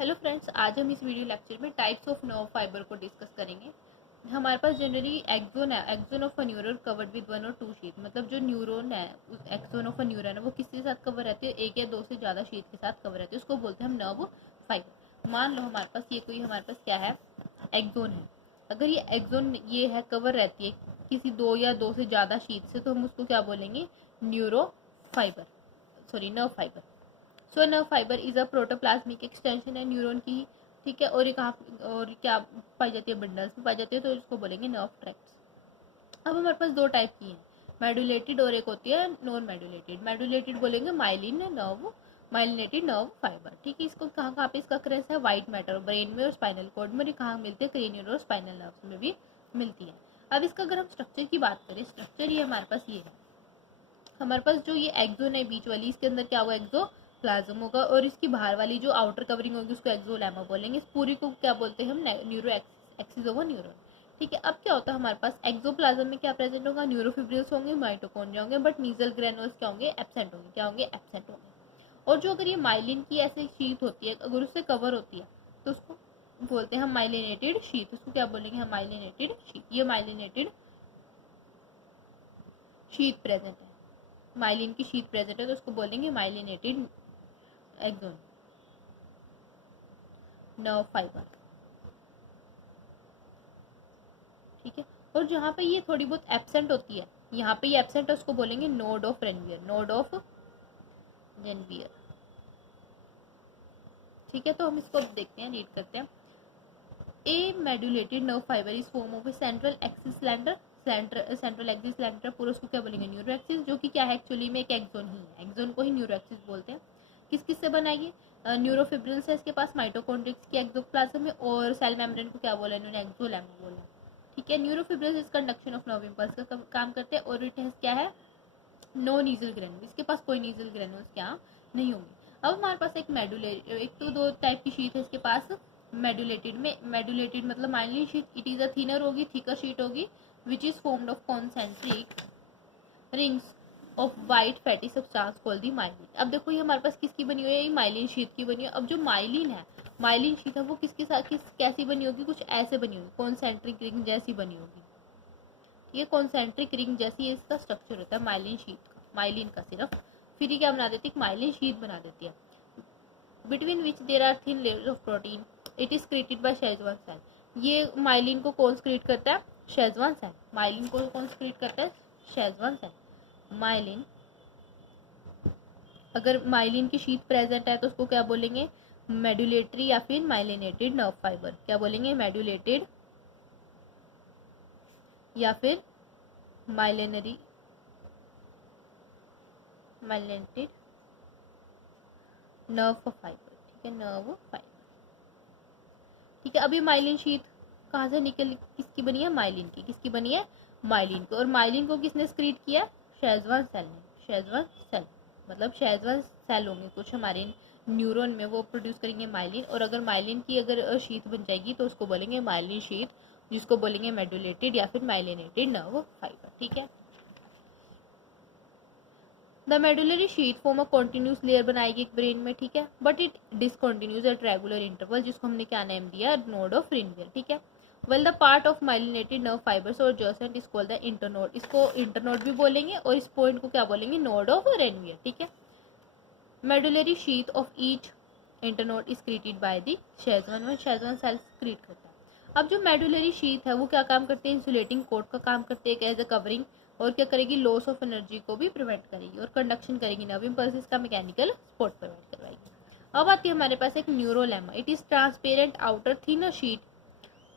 Hello friends, आज हम इस वीडियो लेक्चर में टाइप्स ऑफ नर्व फाइबर को डिस्कस करेंगे। हमारे पास जनरली एक्सोन है। Axon of a neuron covered with one or two sheath, मतलब जो न्यूरॉन है, एक्सोन ऑफ अ न्यूरॉन है, वो किसके साथ कवर रहती है? एक या दो से ज़्यादा शीट के साथ कवर रहती है, उसको बोलते हैं हम नर्व फाइबर। मान लो हमारे पास ये कोई हमारे पास क्या है, एक्सोन है। अगर ये एक्सोन ये है कवर रहती है किसी दो या दो से ज़्यादा शीट से, तो हम उसको क्या बोलेंगे? Neuro fibre, sorry nerve fibre. So nerve fibre is a protoplasmic extension है न्यूरॉन की। ठीक है, और ये कहाँ और क्या पाई जाती है? बंडल्स में पाई जाती है, तो इसको बोलेंगे नर्व ट्रैक्ट्स। अब हमारे पास दो टाइप की हैं, मेडुलेटेड और एक होती है नॉन मेडुलेटेड। मेडुलेटेड बोलेंगे myelin nerve, myelinated nerve fibre. ठीक है, इसको कहाँ कहाँ पे इसका क्रेस है? व्हाइट मैटर, ब्रेन में और स्पाइनल कॉर्ड में। कहाँ मिलती है? क्रेनियल और स्पाइनल नर्व्स में भी मिलती है। अब इसका अगर हम स्ट्रक्चर की बात करें, स्ट्रक्चर ये हमारे पास ये है। हमारे पास जो ये एक्सोन है बीच वाली, इसके अंदर क्या होगा? एक्सोप्लाज्म होगा, और इसकी बाहर वाली जो आउटर कवरिंग होगी उसको एक्सोलेमा बोलेंगे। इस पूरी को क्या बोलते हैं हम? Neuro axis of neuron. ठीक है, अब क्या होता है हमारे पास एक्सोप्लाज्म में क्या प्रेजेंट होगा? न्यूरोफिब्रिल्स होंगे, माइटोकॉन्ड्रिया होंगे, बट नीजल ग्रेनुल्स क्या होंगे? एब्सेंट होंगे। क्या होंगे? एब्सेंट होंगे। और जो अगर ये माइलिन की ऐसे शीट होती है, अगर उससे कवर होती है, तो उसको बोलते हैं हम माइलिनेटेड शीट। उसको क्या बोलेंगे हम? Myelinated sheet. ये माइलिनेटेड शीट प्रेजेंट है, माइलिन की शीट प्रेजेंट है, तो उसको बोलेंगे माइलिनेटेड एक्सोन नर्व फाइबर। ठीक है, और जहाँ पे ये थोड़ी बहुत एब्सेंट होती है, यहाँ पे ये एब्सेंट है, उसको बोलेंगे node of Ranvier, node of Ranvier. ठीक है, तो हम इसको देखते हैं, रीड करते हैं। A medullated nerve fibre is form of a central axis cylinder, central axis cylinder पूरा, उसको क्या बोलेंगे? न्यूरो एक्सिस, जो कि क्या है एक्चुअली में? एक एक्सोन ही है। एक्सोन को ही न्यूरो एक्सिस बोलते हैं। किस किस से बनाएगी? न्यूरोफिब्रिल्स है इसके पास, माइटोकॉन्ड्रिया की एक्सोप्लाज्म में, और सेल मेम्ब्रेन को क्या बोला इन्होंने? एक्सोलेमा बोला। ठीक है, न्यूरोफिब्रिल्स इस कंडक्शन ऑफ नर्व इम्पल्स का काम करते हैं, और इट हैज क्या है? नो नीजल ग्रेनुल, इसके पास कोई नीजल ग्रेनुल्स क्या नहीं होंगे। अब हमारे पास एक मेडुलेट, एक तो दो टाइप की शीट है इसके पास। मेडुलेटेड में, मेडुलेटेड मतलब myelin sheath, it is a thinner होगी, थिकर शीट होगी, which is formed of concentric rings of white fatty substance called the myelin. अब देखो ये हमारे पास किसकी बनी हुई है? ये माइलिन शीट की बनी हुई है। अब जो माइलिन है, माइलिन शीट है, वो किसके साथ कैसी बनी होगी? कुछ ऐसे बनी होगी, कॉन्सेंट्रिक रिंग जैसी बनी होगी। ये कॉन्सेंट्रिक रिंग जैसी इसका स्ट्रक्चर होता है माइलिन शीट का, माइलिन का सिर्फ। फिर ये क्या बना देती है? माइलिन शीट बना देती है, between which there are thin layers of protein, it is created by Schwann cell. ये माइलिन को कौन क्रिएट करता है? Schwann cell. माइलिन को कौन क्रिएट करता है? Schwann cell. माइलिन, अगर माइलिन की शीट प्रेजेंट है तो उसको क्या बोलेंगे? मेडुलेटरी या फिर माइलिनेटेड नर्व फाइबर। क्या बोलेंगे? मेडुलेटेड या फिर माइलिनरी, माइलिनेटेड नर्व फाइबर। ठीक है, नर्व फाइबर। ठीक है, अभी माइलिन शीट कहाँ से निकल, किसकी बनी है? माइलिन की। किसकी बनी है? माइलिन की। और माइलिन को किसने स्क्रीट किया? शेजवान सेल ने। शेजवान सेल मतलब शेजवान सेल होंगे कुछ हमारे न्यूरॉन में, वो प्रोड्यूस करेंगे माइलिन। और अगर माइलिन की अगर शीट बन जाएगी तो उसको बोलेंगे माइलिन शीट, जिसको बोलेंगे मेडुलेटेड या फिर माइलिनेटेड नर्व फाइबर। ठीक है, the medullary sheath form a continuous layer बनाएगी एक ब्रेन में। ठीक है, but it discontinues at regular interval, जिसको हमने क्या नेम दिया? Node of Ranvier. ठीक है, well the part of myelinated nerve fibres और जर्सेंट इज कॉल्ड द इंटरनोड। इसको इंटरनोड भी बोलेंगे, और इस पॉइंट को क्या बोलेंगे? Node of Ranvier. ठीक है, medullary sheath of each internode is created by the Schezwan, Schezwan cell create करता है। अब जो मेडुलरी शीट है वो क्या काम करती है? इंसुलेटिंग कोट का काम करती है एज अ कवरिंग, और क्या करेगी? लॉस ऑफ एनर्जी को भी प्रिवेंट करेगी, और कंडक्शन करेगी, नर्व इम्पल्सेस का मैकेनिकल सपोर्ट प्रोवाइड करवाएगी। अब आती है हमारे पास एक neurolemma. It is transparent outer thinner sheath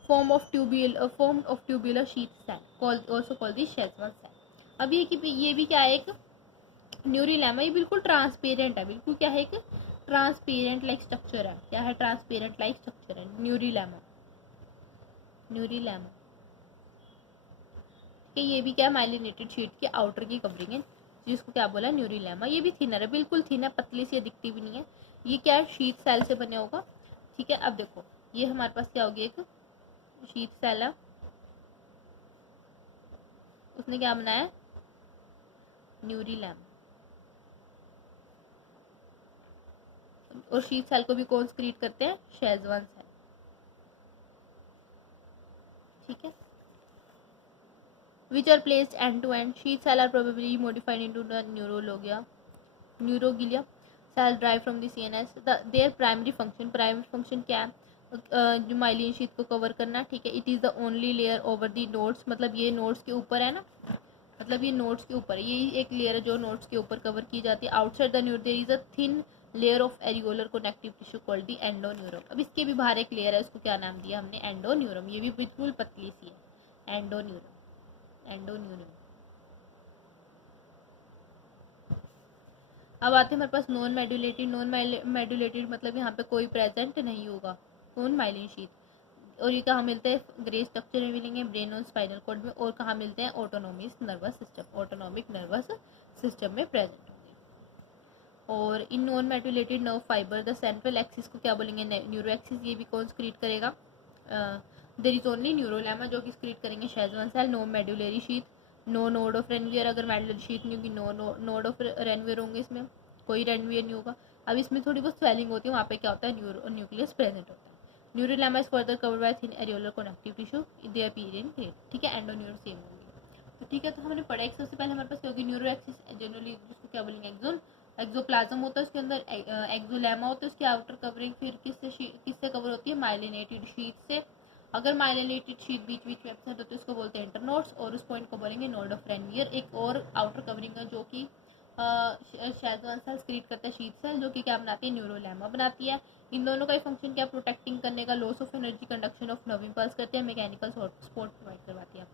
form of tubular sheath cell called also called the Schwann cell. अब ये भी क्या है? एक न्यूरोलेमा। ये बिल्कुल ट्रांसपेरेंट है, बिल्कुल क्या है? एक ट्रांसपेरेंट लाइक स्ट्रक्चर है। क्या है? ट्रांसपेरेंट लाइक स्ट्रक्चर है न्यूरोलेमा, न्यूरोलेमा। कि ये भी क्या? माइलिनेटेड शीट के आउटर की कवरिंग है, जिसको क्या बोला? न्यूरोलेमा। ये भी थिनर है, बिल्कुल थिन है, पतली सी, दिखती भी नहीं है। ये क्या है? शीट सेल से बने होगा। ठीक है, अब देखो ये हमारे पास क्या होगी? एक शीट सेल है, उसने क्या बनाया? न्यूरोलेमा। और शीथ सेल को भी कौन सिक्रीट करते हैं? Schwann cell. ठीक है। Which are placed end to end, sheath cell are probably modified into the neuroglia cell derived from the CNS. Their primary function क्या है? जो माइलिन शीथ को कवर करना। ठीक है। It is the only layer over the nodes, मतलब ये nodes के ऊपर है ना, मतलब ये नोड्स के ऊपर, यही एक लेयर है जो नोड्स के ऊपर कवर की जाती है। Outside the neuro there is a thin layer of areolar connective tissue called the endoneurium. अब इसके भी बाहर एक लेयर है, उसको क्या नाम दिया हमने? एंडोन्यूरम। ये भी बिल्कुल पतली सी है, एंडोन्यूरम। अब आते हैं हमारे पास नॉन मेडुलेटेड मतलब यहाँ पे कोई प्रेजेंट नहीं होगा, कौन? Myelin sheath. और ये कहाँ मिलते हैं? ग्रे स्ट्रक्चर में मिलेंगे, ब्रेन और स्पाइनल कॉर्ड में। और कहाँ मिलते हैं? ऑटोनॉमिक नर्वस सिस्टम में प्रेजेंट होंगे। और in non medullated nerve fibre the central axis को क्या बोलेंगे? Neuro axis. ये भी कौन स्क्रीट करेगा? देयर इज ओनली न्यूरोलेमा जो कि स्क्रीट करेंगे Schwann cell. No medullary sheath, no node of Ranvier. अगर मेडुलरी शीथ नहीं होगी, नो नोड ऑफ रेनवियर होंगे, इसमें कोई रेनवियर नहीं होगा। अब इसमें थोड़ी बहुत स्वेलिंग होती है, वहाँ पे क्या होता है? न्यूक्लियस प्रेजेंट होता है। न्यूरोलेमा is further covered by thin areolar connective tissue, they appear in grey. ठीक है। एंडोन्यूरो सेम होंगे। तो ठीक है, तो हमने पढ़ा एक सबसे पहले हमारे पास होगी न्यूरो एक्सिस, जनरली जिसको क्या बोलेंगे? एक्सोन। एक्सोप्लाज्म होता है, उसके अंदर एक्सोलेमा होता है, उसकी आउटर कवरिंग फिर किससे कवर होती है? माइलिनेटेड शीथ से। अगर माइलिनेटेड शीथ बीच बीच में एब्सेंट होती है उसको बोलते हैं इंटरनोड्स, और उस पॉइंट को बोलेंगे नोड ऑफ रेनवियर। एक और आउटर कवरिंग है जो कि शेजवान सेल स्क्रीट करता है शीथ सेल, जो कि क्या बनाती है? न्यूरोलेमा बनाती है। इन दोनों का ही फंक्शन क्या? प्रोटेक्टिंग करने का, loss of energy, conduction of nerve impulse करते हैं, मैकेनिकल सपोर्ट प्रोवाइड करवाती है।